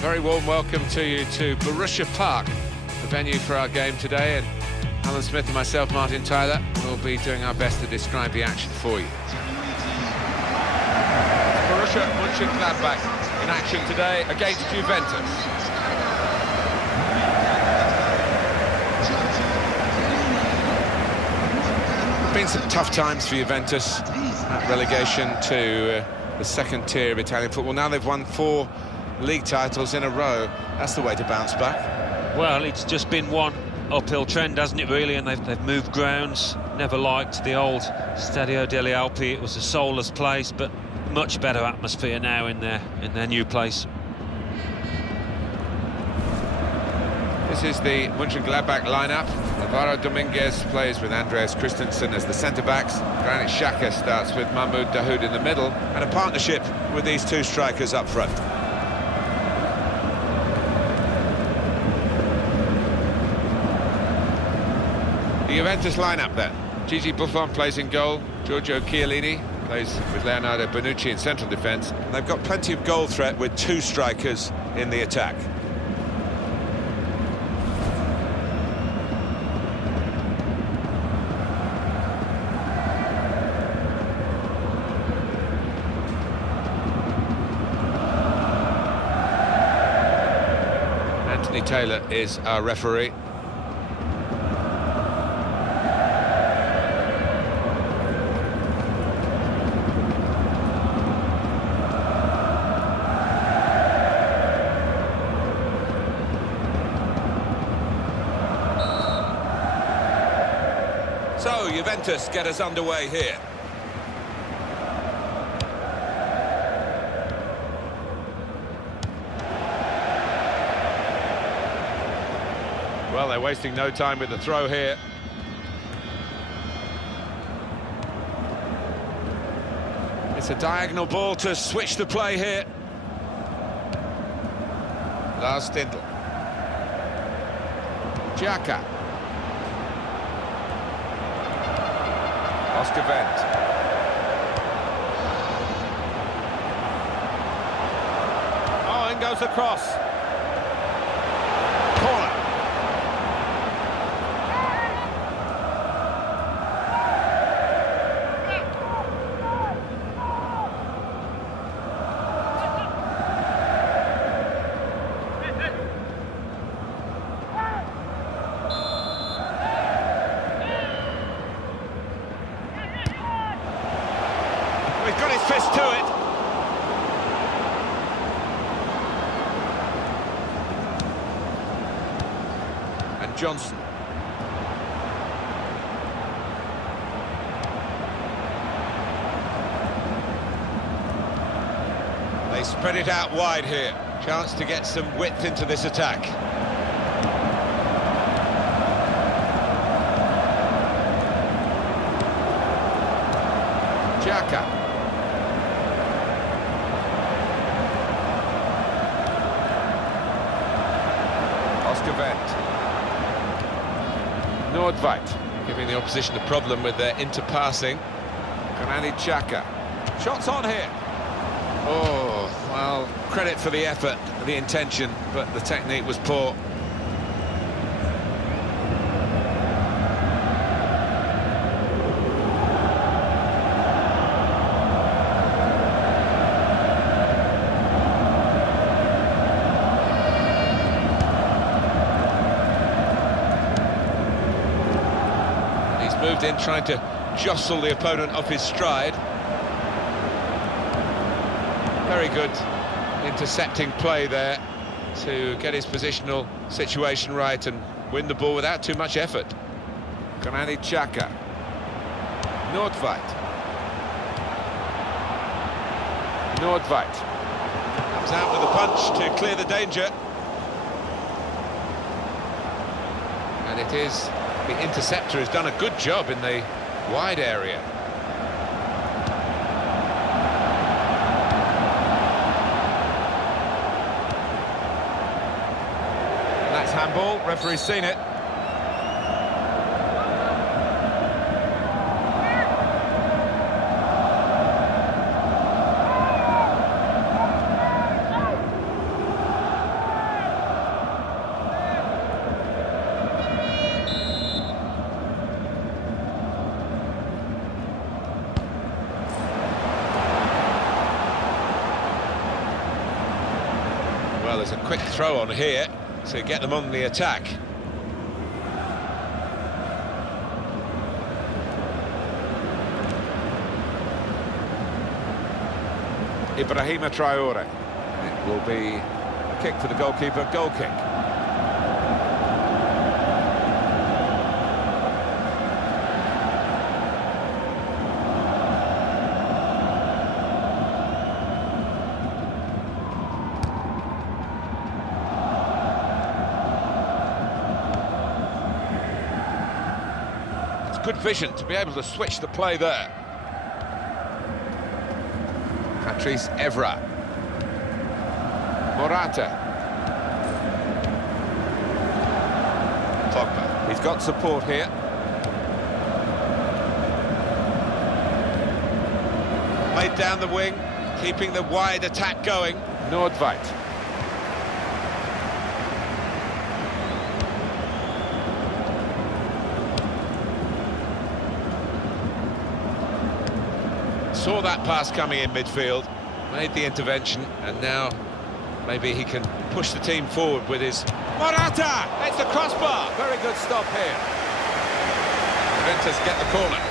very warm welcome to you to Borussia-Park, the venue for our game today, and Alan Smith and myself, Martin Tyler, will be doing our best to describe the action for you. Borussia Monchengladbach in action today against Juventus. Been some tough times for Juventus, that relegation to the second tier of Italian football. Now they've won 4 league titles in a row. That's the way to bounce back. Well, it's just been one uphill trend, hasn't it, really? And they've moved grounds. Never liked the old Stadio delle Alpi. It was a soulless place, but much better atmosphere now in their new place. This is the Monchengladbach lineup. Alvaro Dominguez plays with Andreas Christensen as the centre-backs. Granit Xhaka starts with Mahmoud Dahoud in the middle, and a partnership with these 2 strikers up front. The Juventus lineup then. Gigi Buffon plays in goal. Giorgio Chiellini plays with Leonardo Bonucci in central defence. They've got plenty of goal threat with 2 strikers in the attack. Anthony Taylor is our referee. So, Juventus get us underway here. Well, they're wasting no time with the throw here. It's a diagonal ball to switch the play here. Lars Stindl. Xhaka. Oscar Wendt. Oh, in goes the cross. Corner. He's got his fist to it. And Johnson. They spread it out wide here. Chance to get some width into this attack. Xhaka. Oscar Wendt. Nordveit, giving the opposition a problem with their interpassing. Granit Xhaka. Shots on here. Oh, well, credit for the effort, the intention, but the technique was poor. Moved in, trying to jostle the opponent off his stride. Very good intercepting play there to get his positional situation right and win the ball without too much effort. Granit Xhaka. Nordveit. Nordveit. Comes out with a punch to clear the danger. And it is... the interceptor has done a good job in the wide area. And that's handball, referee's seen it. Well, there's a quick throw on here to get them on the attack. Ibrahima Traore. It will be a kick for the goalkeeper, goal kick. It's good vision to be able to switch the play there. Patrice Evra. Morata. Pogba. He's got support here. Played down the wing, keeping the wide attack going. Nordveit. Saw that pass coming in midfield, made the intervention, and now maybe he can push the team forward with his... Morata! It's the crossbar! Very good stop here. Juventus get the corner.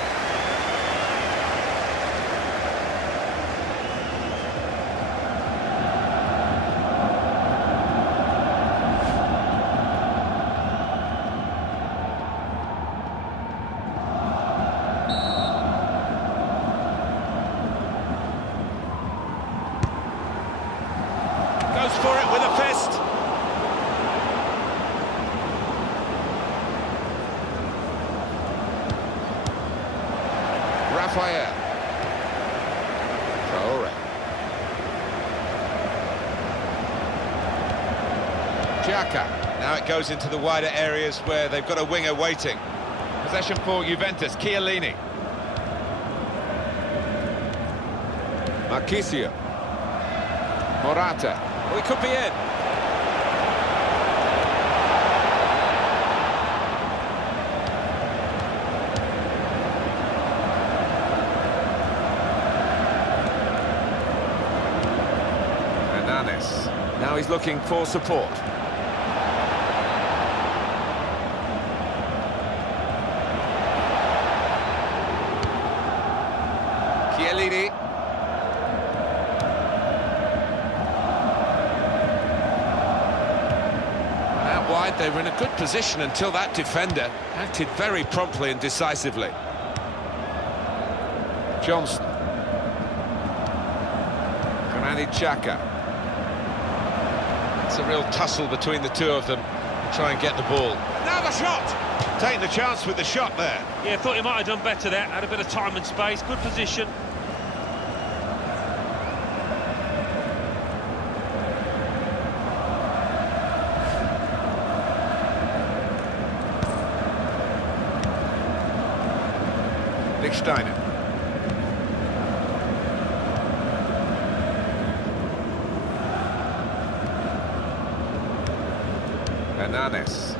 Goes for it with a fist. Rafael. Traore. Xhaka. Now it goes into the wider areas where they've got a winger waiting. Possession for Juventus, Chiellini. Marchisio. Morata. We could be in. Hernanes. Now he's looking for support. Chiellini. Wide, they were in a good position until that defender acted very promptly and decisively. Johnson. Granit Xhaka. It's a real tussle between the two of them to try and get the ball. Now the shot! Taking the chance with the shot there. Yeah, thought he might have done better there. Had a bit of time and space, good position. Steiner. Hernanes.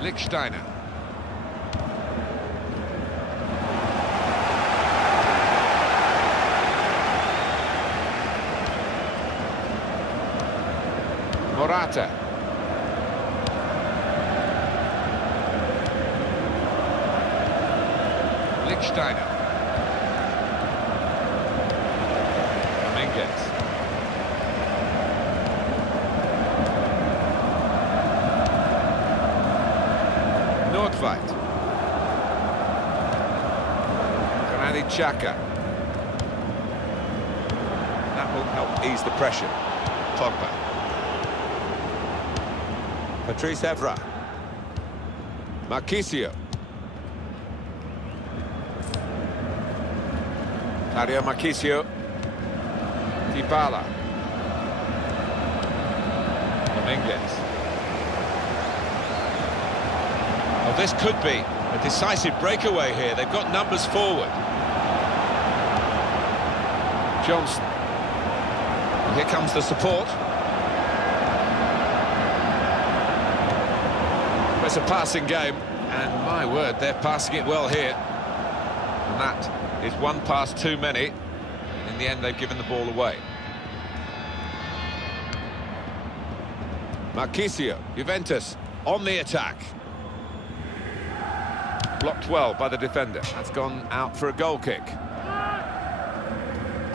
Lichtsteiner. Morata. Lichtsteiner. Dominguez. Nordveit. Granit Xhaka. That will help ease the pressure. Pogba. Patrice Evra. Marchisio. Dario Marchisio. Dybala. Dominguez. Well, this could be a decisive breakaway here. They've got numbers forward. Johnson. And here comes the support. It's a passing game, and my word, they're passing it well here. And that is one pass too many. In the end, they've given the ball away. Marchisio, Juventus, on the attack. Blocked well by the defender. That's gone out for a goal kick.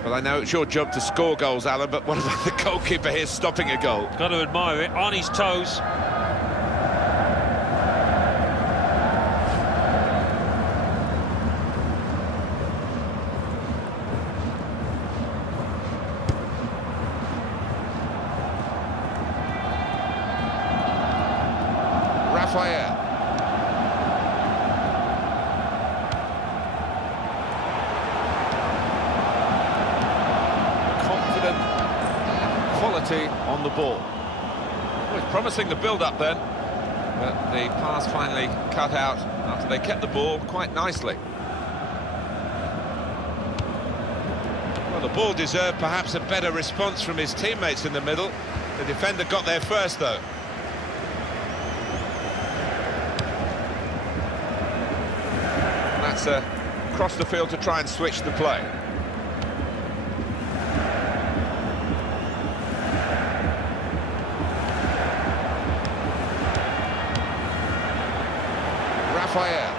Well, I know it's your job to score goals, Alan, but what about the goalkeeper here stopping a goal? Got to admire it, on his toes. Rafael. Confident quality on the ball. Well, it's promising the build-up then, but the pass finally cut out after they kept the ball quite nicely. Well, the ball deserved perhaps a better response from his teammates in the middle. The defender got there first, though. That's across the field to try and switch the play. Rafael.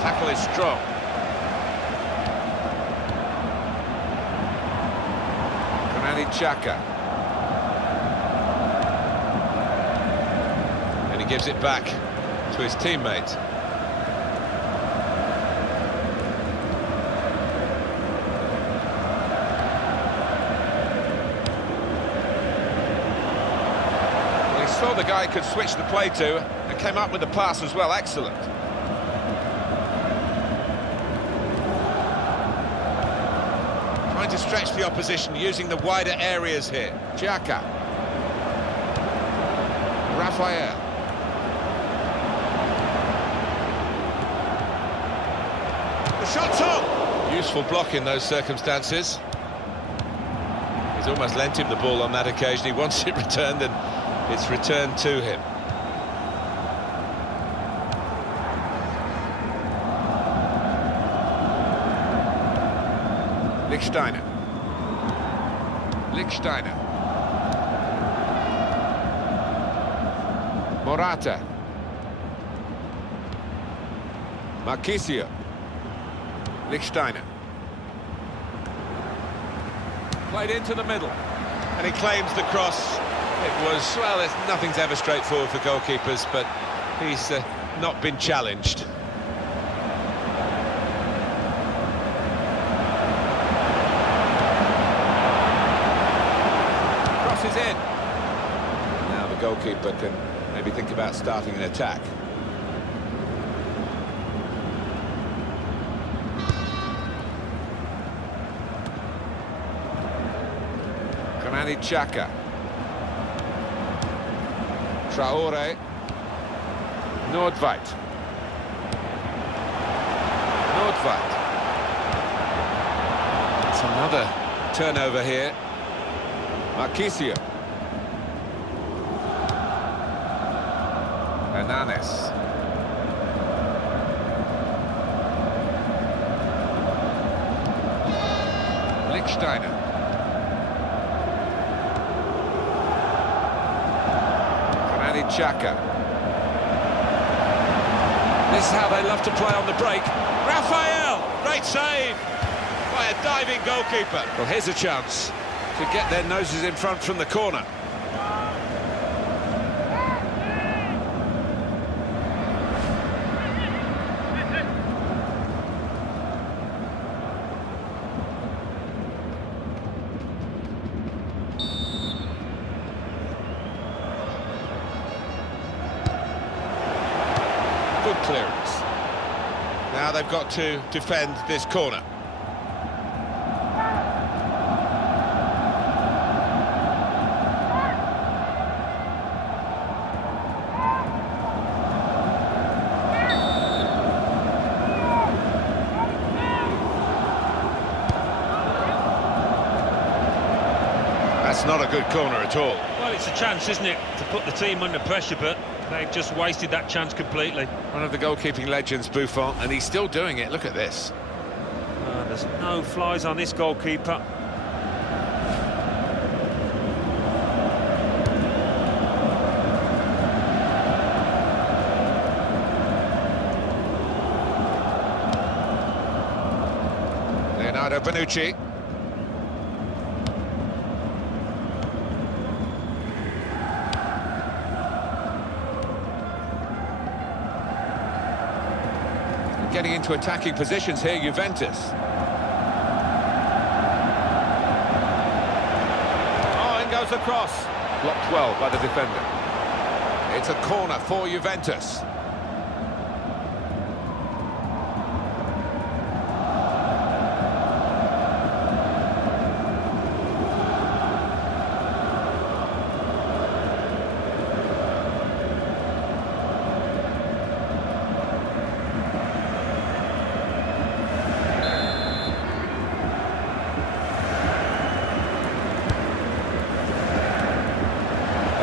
Tackle is strong. Xhaka. And he gives it back to his teammate. Well, he saw the guy could switch the play to and came up with the pass as well. Excellent. To stretch the opposition using the wider areas here. Xhaka. Rafael. The shot's on! Useful block in those circumstances. He's almost lent him the ball on that occasion. He wants it returned and it's returned to him. Lichtsteiner. Morata. Marchisio. Lichtsteiner. Played into the middle. And he claims the cross. It was, well, nothing's ever straightforward for goalkeepers, but he's not been challenged. Is in. Now the goalkeeper can maybe think about starting an attack. Xhaka. Traore. Nordveit. It's another turnover here. Marchisio. Hernanes. Lichtsteiner. Xhaka. This is how they love to play on the break. Rafael! Great save by a diving goalkeeper. Well, here's a chance to get their noses in front from the corner. Good clearance. Now they've got to defend this corner. That's not a good corner at all. Well, it's a chance, isn't it, to put the team under pressure, but they've just wasted that chance completely. One of the goalkeeping legends, Buffon, and he's still doing it. Look at this. There's no flies on this goalkeeper. Leonardo Bonucci. Getting into attacking positions here, Juventus. Oh, in goes the cross. Blocked well by the defender. It's a corner for Juventus.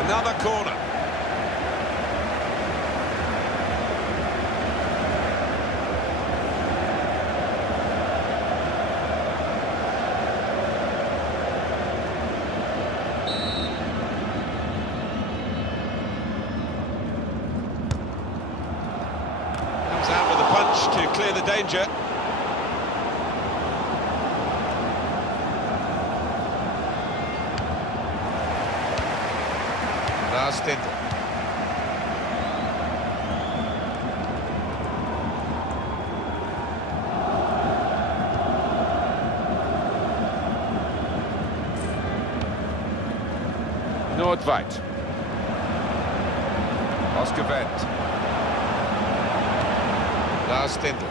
Another corner. Comes out with a punch to clear the danger. Lars Stindl. Nordveit. Oscar Wendt. Lars Stindl.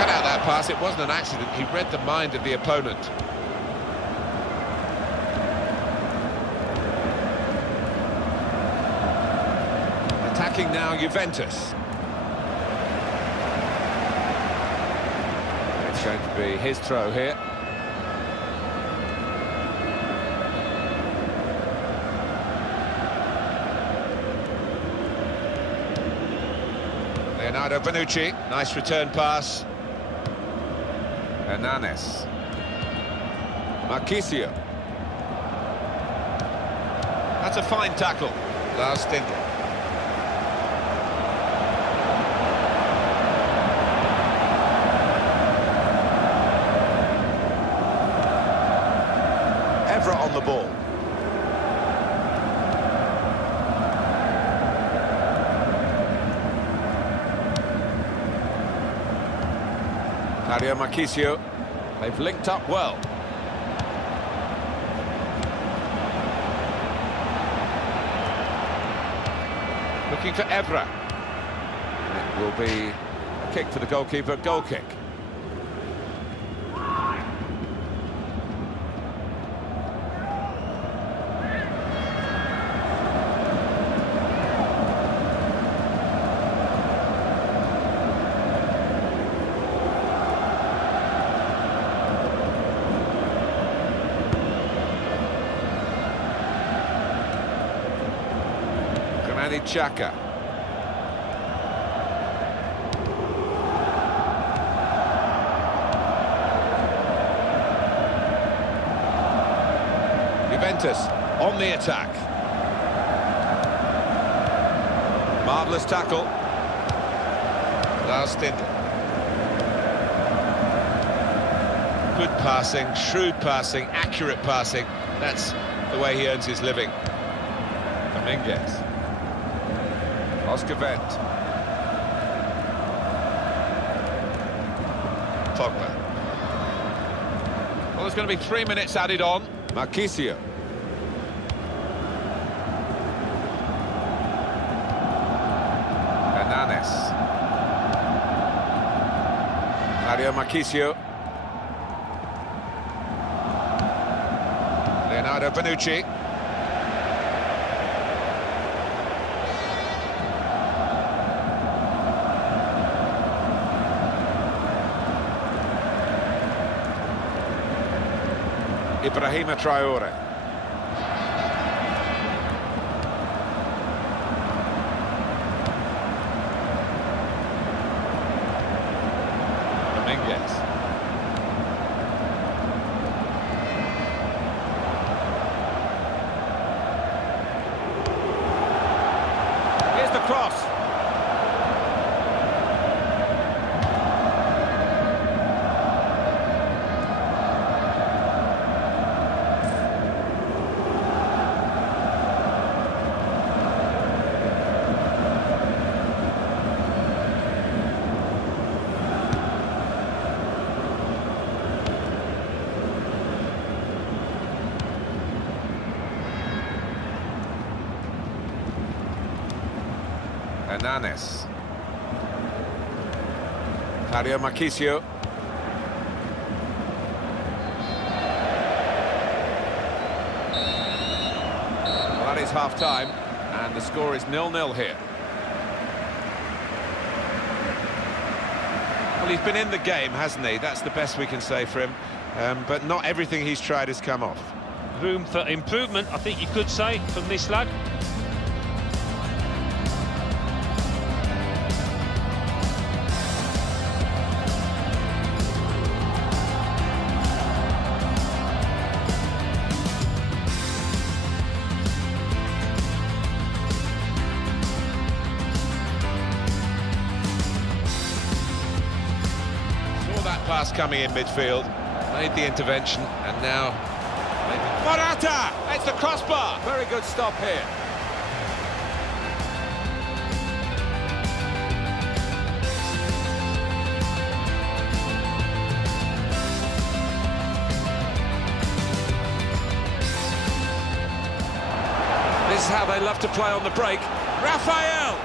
Cut out that pass. It wasn't an accident. He read the mind of the opponent. Attacking now, Juventus. It's going to be his throw here. Leonardo Bonucci. Nice return pass. Hernanes. Marchisio. That's a fine tackle. Lars Stindl. Evra on the ball. Mario Marchisio. They've linked up well. Looking for Evra. It will be a kick for the goalkeeper, goal kick. Xhaka. Juventus on the attack. Marvellous tackle. Lars Stindl. Good passing, shrewd passing, accurate passing. That's the way he earns his living. Dominguez. Oscar Wendt. Pogba. Well, there's going to be 3 minutes added on. Marchisio. Hernanes. Mario Marchisio. Leonardo Bonucci. Ibrahima Traore. Dominguez. Here's the cross. Hernanes. Claudio Marchisio. Well, that is half-time, and the score is 0-0 here. Well, he's been in the game, hasn't he? That's the best we can say for him. But not everything he's tried has come off. Room for improvement, I think you could say, from this lad. Pass coming in midfield, made the intervention, and now Morata! It's the crossbar! Very good stop here. This is how they love to play on the break. Rafael!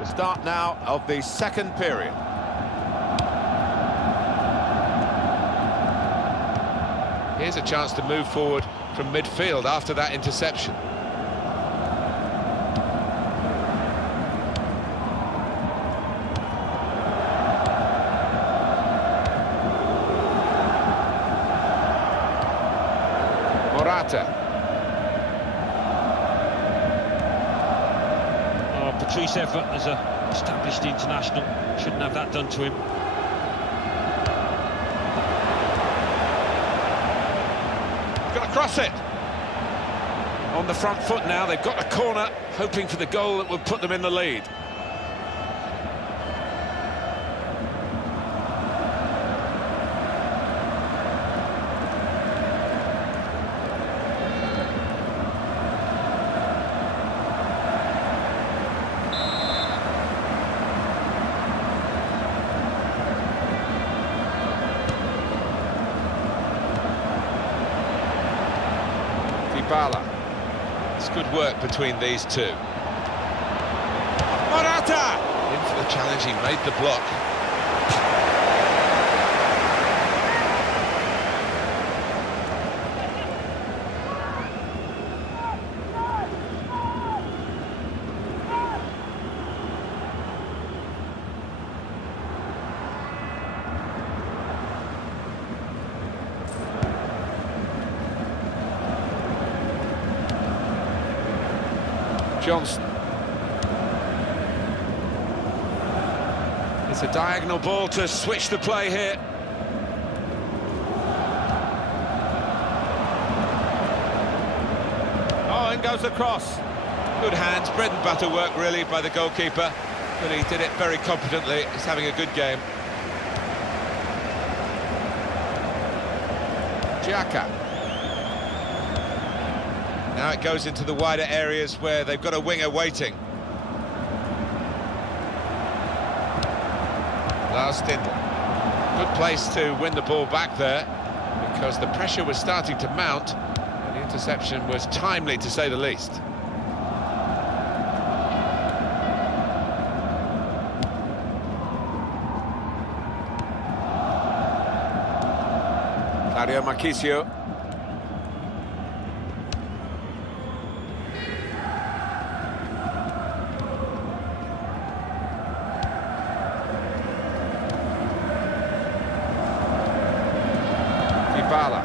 The start now of the second period. Here's a chance to move forward from midfield after that interception. Morata. Patrice Evra, as an established international, shouldn't have that done to him. Got to cross it. On the front foot now, they've got the corner, hoping for the goal that will put them in the lead. It's good work between these two. Morata! In for the challenge, he made the block. Johnson. It's a diagonal ball to switch the play here. Oh, in goes the cross. Good hands, bread and butter work really by the goalkeeper, but he did it very competently. He's having a good game. Xhaka. Now it goes into the wider areas where they've got a winger waiting. Lars Stindl. Good place to win the ball back there, because the pressure was starting to mount, and the interception was timely to say the least. Claudio Marchisio. Dybala.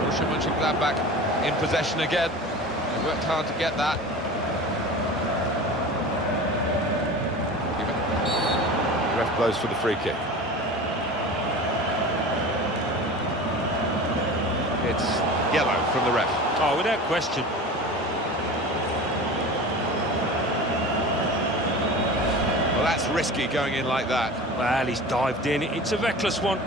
Borussia Monchengladbach in possession again. They worked hard to get that. The ref blows for the free kick. It's yellow from the ref. Oh, without question. Well, that's risky going in like that. Well, he's dived in. It's a reckless one.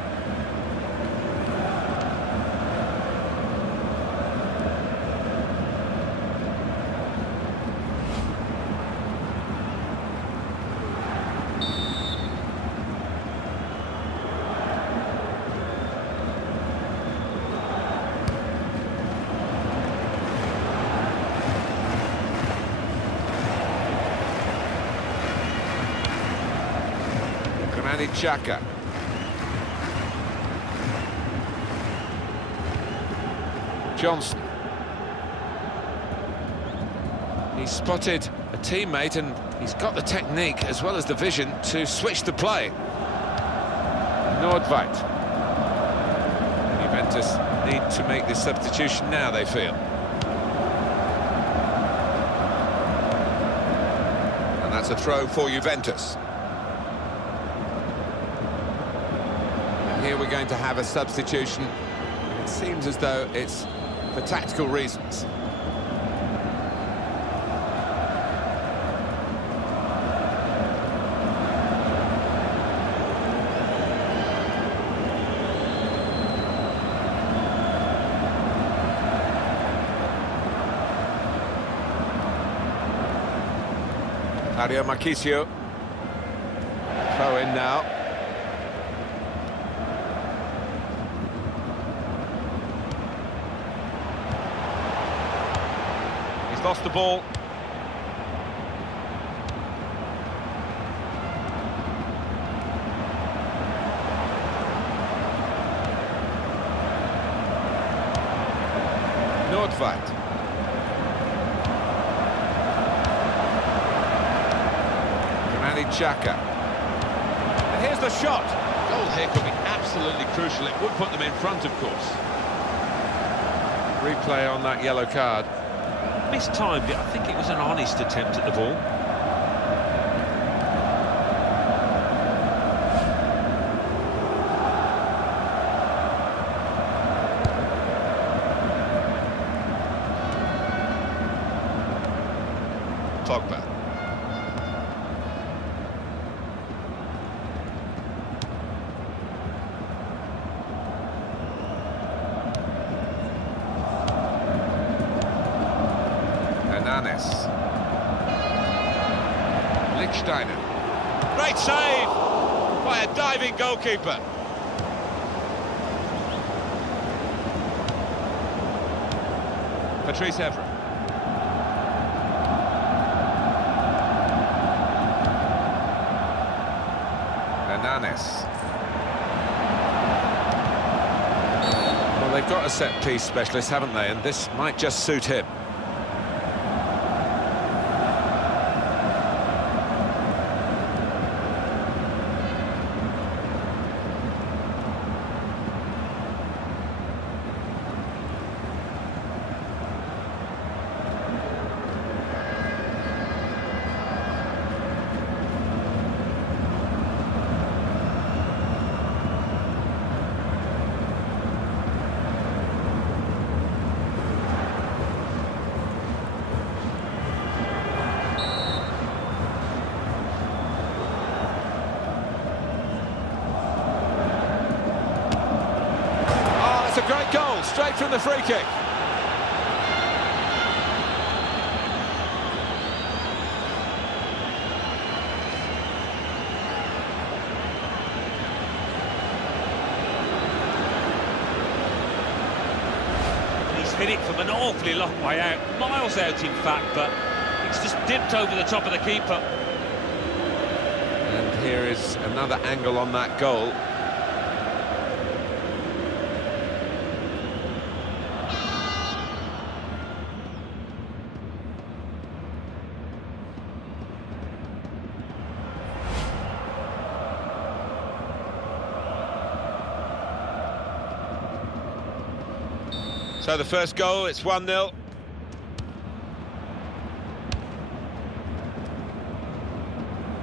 Xhaka. Johnson. He's spotted a teammate and he's got the technique as well as the vision to switch the play. Nordveit. Juventus need to make this substitution now, they feel. And that's a throw for Juventus. Here we're going to have a substitution. It seems as though it's for tactical reasons. Claudio Marchisio. Throw in now. Lost the ball. Nordveit. Xhaka. And here's the shot. Goal here could be absolutely crucial. It would put them in front, of course. Replay on that yellow card. Mistimed it. I think it was an honest attempt at the ball. Pogba. Lichtsteiner. Great save by a diving goalkeeper. Patrice Evra. Hernanes. Well, they've got a set-piece specialist, haven't they? And this might just suit him. straight from the free kick. Hit it from an awfully long way out, miles out in fact, but it's just dipped over the top of the keeper. And here is another angle on that goal. So the first goal, it's 1-0.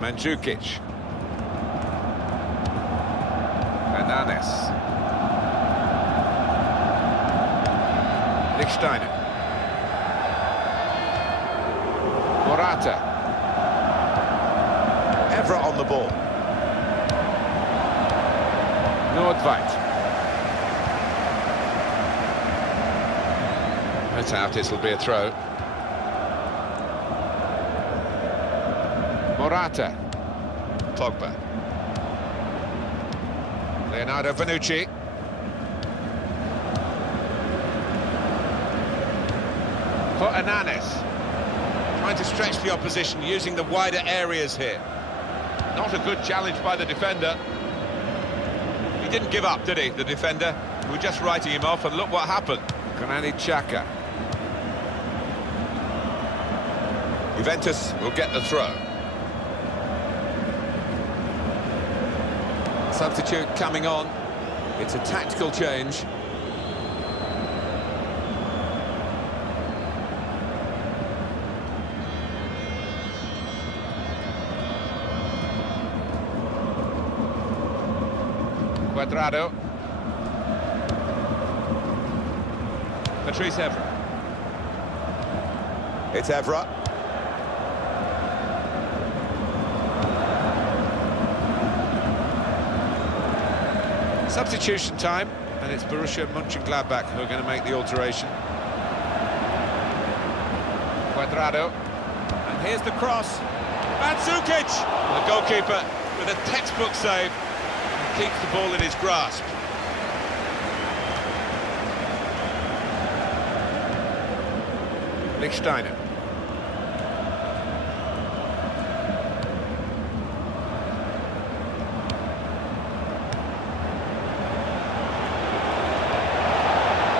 Mandzukic. Hernanes. Lichtsteiner. Morata. Evra on the ball. Nordtveit. That's out, it'll be a throw. Morata. Pogba. Leonardo Bonucci. For Hernanes. Trying to stretch the opposition, using the wider areas here. Not a good challenge by the defender. He didn't give up, did he, the defender? We were just writing him off, and look what happened. Granit Xhaka. Juventus will get the throw. Substitute coming on. It's a tactical change. Cuadrado. Patrice Evra. It's Evra. Substitution time, and it's Borussia Monchengladbach who are going to make the alteration. Cuadrado. And here's the cross. Mandzukic! The goalkeeper with a textbook save. Keeps the ball in his grasp. Lichtsteiner.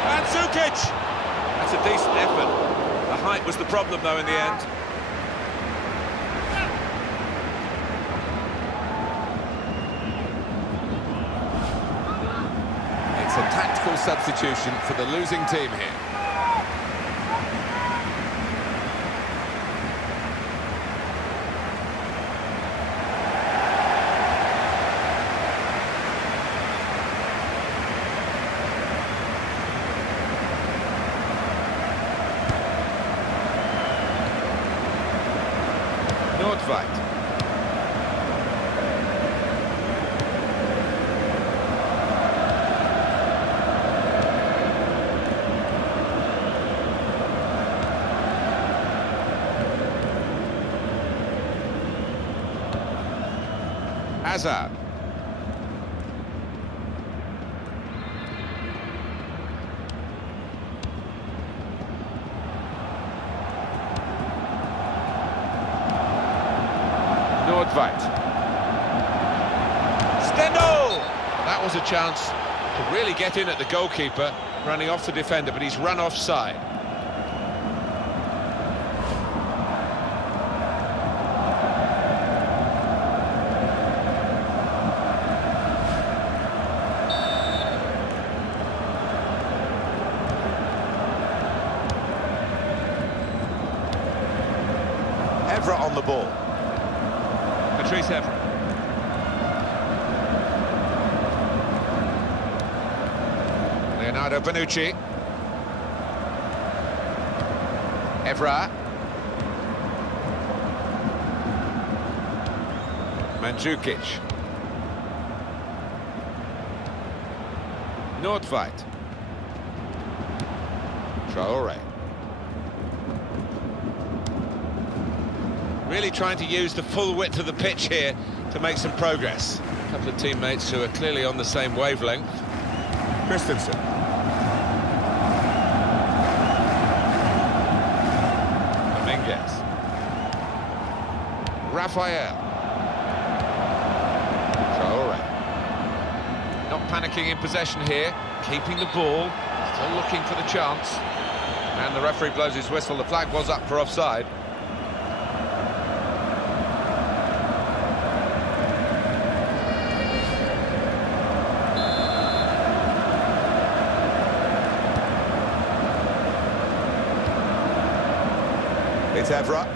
Mandzukic! That's a decent effort. The height was the problem, though, in the end. It's a tactical substitution for the losing team here. Nordtveit. Hazard. Nordtveit. Stendel! That was a chance to really get in at the goalkeeper, running off the defender, but he's run offside. Evra on the ball. Patrice Evra. Leonardo Bonucci. Evra. Mandzukic. Nordtveit. Traore. Really trying to use the full width of the pitch here to make some progress. A couple of teammates who are clearly on the same wavelength. Christensen. Dominguez. Raphael. Traore. Not panicking in possession here, keeping the ball, still looking for the chance. And the referee blows his whistle. The flag was up for offside. It's Evra.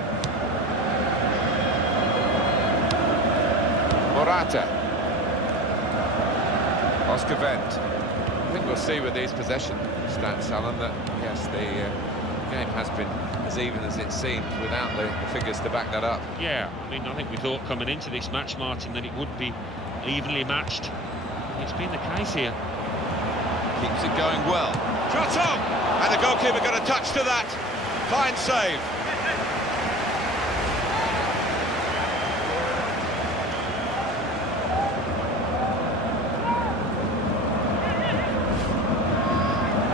Morata. Oscar Wendt. I think we'll see with these possession stats, Alan, that yes, the game has been as even as it seemed without the figures to back that up. Yeah, I mean, I think we thought coming into this match, Martin, that it would be evenly matched. It's been the case here. Keeps it going well. Shot on! And the goalkeeper got a touch to that. Fine save.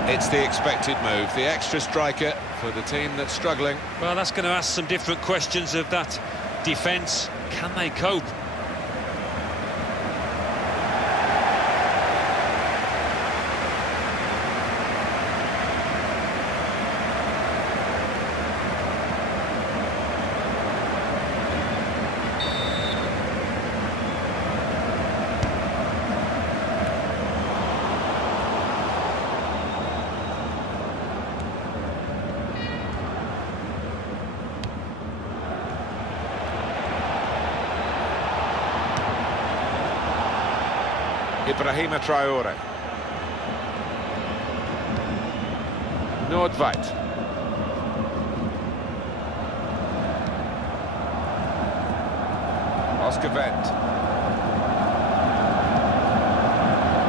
It's the expected move, the extra striker for the team that's struggling. Well, that's going to ask some different questions of that defence. Can they cope? Ibrahima Traore. Nordveit. Oscar Wendt.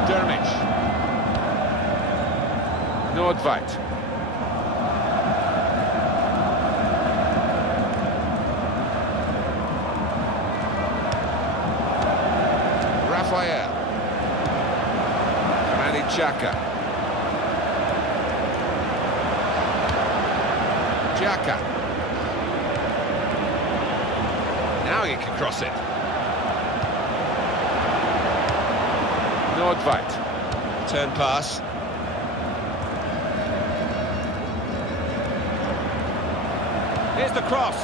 Dermich. Nordveit. Raphael. Xhaka. Xhaka. Now he can cross it. Nordveit. Turn pass. Here's the cross.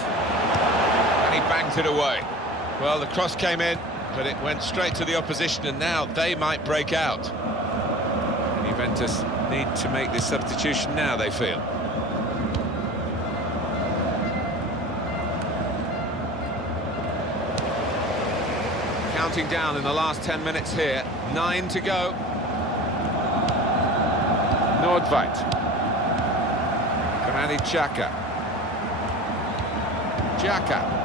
And he bangs it away. Well, the cross came in, but it went straight to the opposition, and now they might break out. Juventus need to make this substitution now, they feel. Counting down in the last 10 minutes here. 9 to go. Nordveit. Granit Xhaka. Xhaka.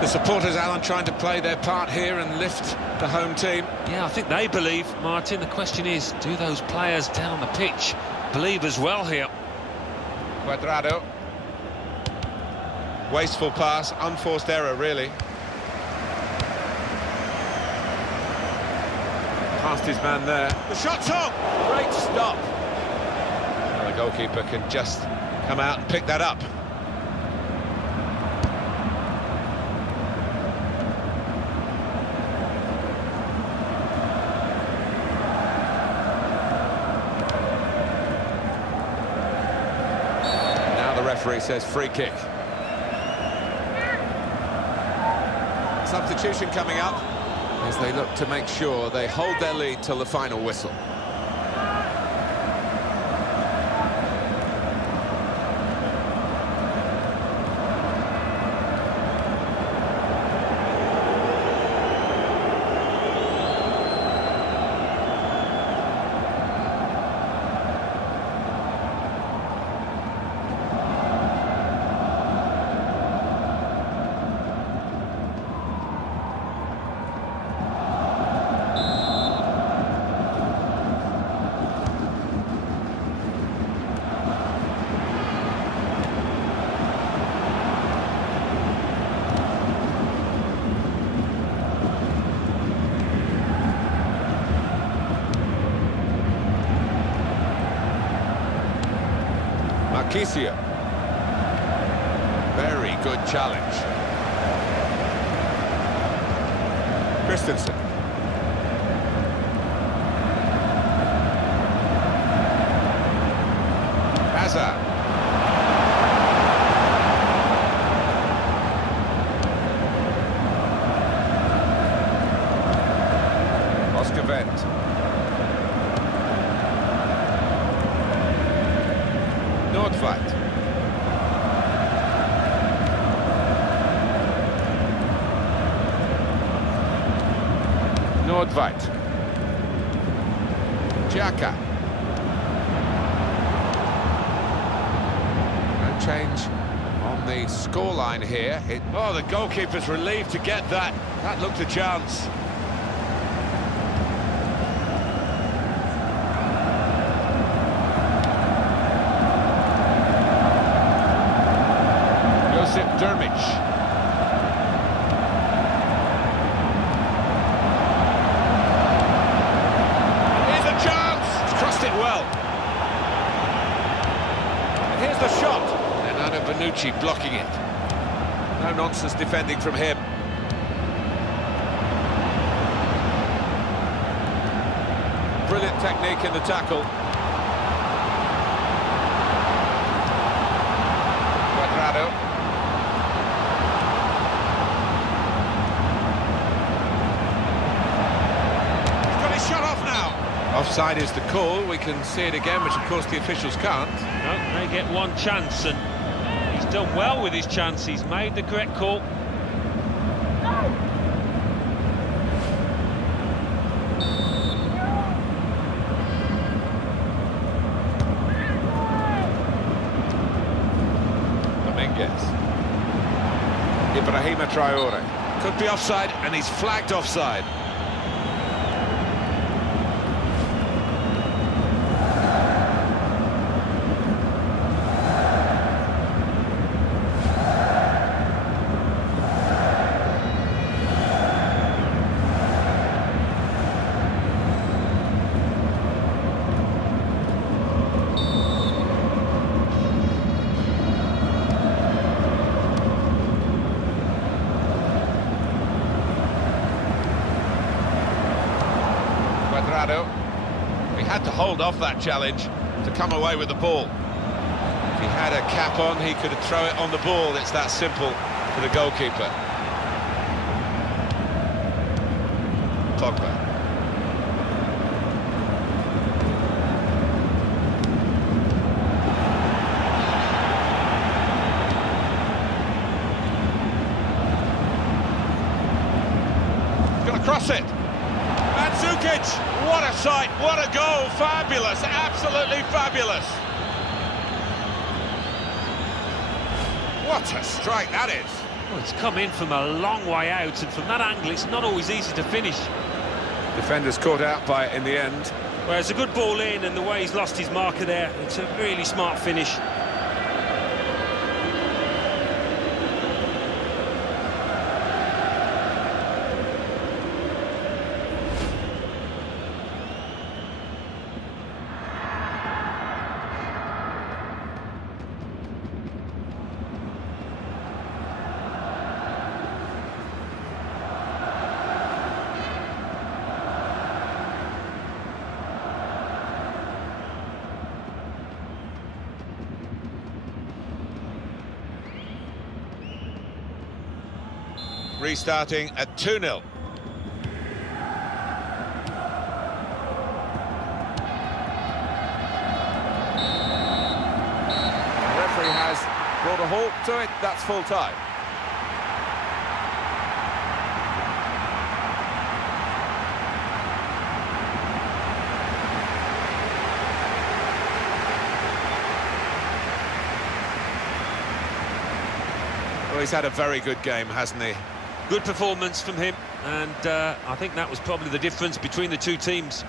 The supporters, Alan, trying to play their part here and lift the home team. Yeah, I think they believe, Martin. The question is, do those players down the pitch believe as well here? Cuadrado. Wasteful pass, unforced error, really. Past his man there. The shot's on! Great stop. Well, the goalkeeper can just come out and pick that up. Referee says free kick. Substitution coming up as they look to make sure they hold their lead till the final whistle. Kisio. Very good challenge. Christensen. Hazard. Vent. Nordweit. Nordweit. Xhaka. No change on the scoreline here. Oh, the goalkeeper's relieved to get that. That looked a chance. Dermich. Here's a chance! He's crossed it well. And here's the shot. Renato Bonucci blocking it. No nonsense defending from him. Brilliant technique in the tackle. Quadrado. Offside is the call. We can see it again, which of course the officials can't. No, they get one chance, and he's done well with his chance. He's made the correct call. Dominguez. Ibrahima Traore. Could be offside, and he's flagged offside. He had to hold off that challenge to come away with the ball. If he had a cap on, he could have thrown it on the ball. It's that simple for the goalkeeper. Pogba. He's going to cross it. What a sight, what a goal, fabulous, absolutely fabulous. What a strike that is. Well, it's come in from a long way out, and from that angle it's not always easy to finish. Defenders caught out by it in the end. Well, it's a good ball in, and the way he's lost his marker there, it's a really smart finish. Restarting at 2-0. The referee has brought a halt to it. That's full time. Well, he's had a very good game, hasn't he? Good performance from him, and I think that was probably the difference between the two teams.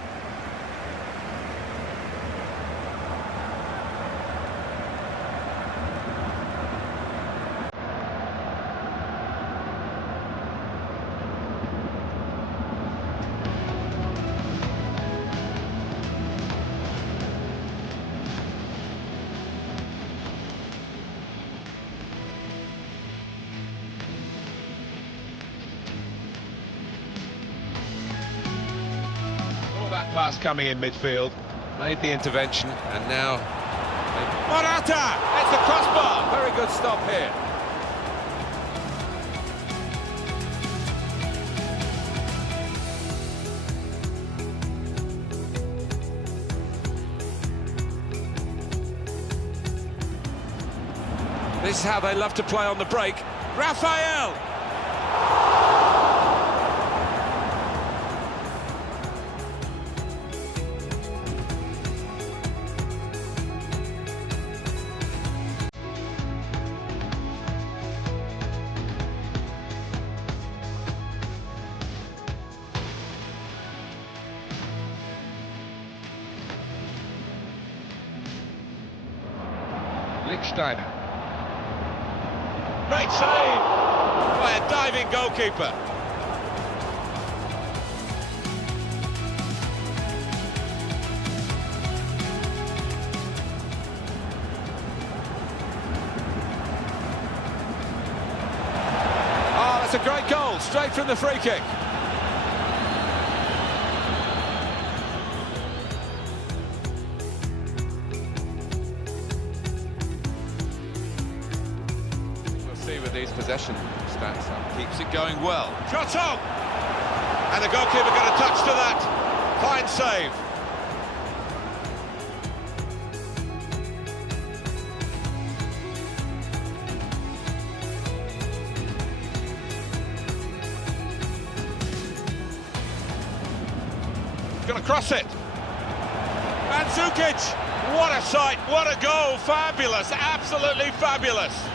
Pass coming in midfield. Made the intervention, and now... Morata! It's the crossbar! Very good stop here. This is how they love to play on the break. Rafael! Lichtsteiner. Great save by a diving goalkeeper. Oh, that's a great goal, straight from the free kick. With these possession stats up. Keeps it going well. Shot on! And the goalkeeper got a touch to that. Fine save. Gonna cross it. Mandzukic! What a sight, what a goal, fabulous, absolutely fabulous.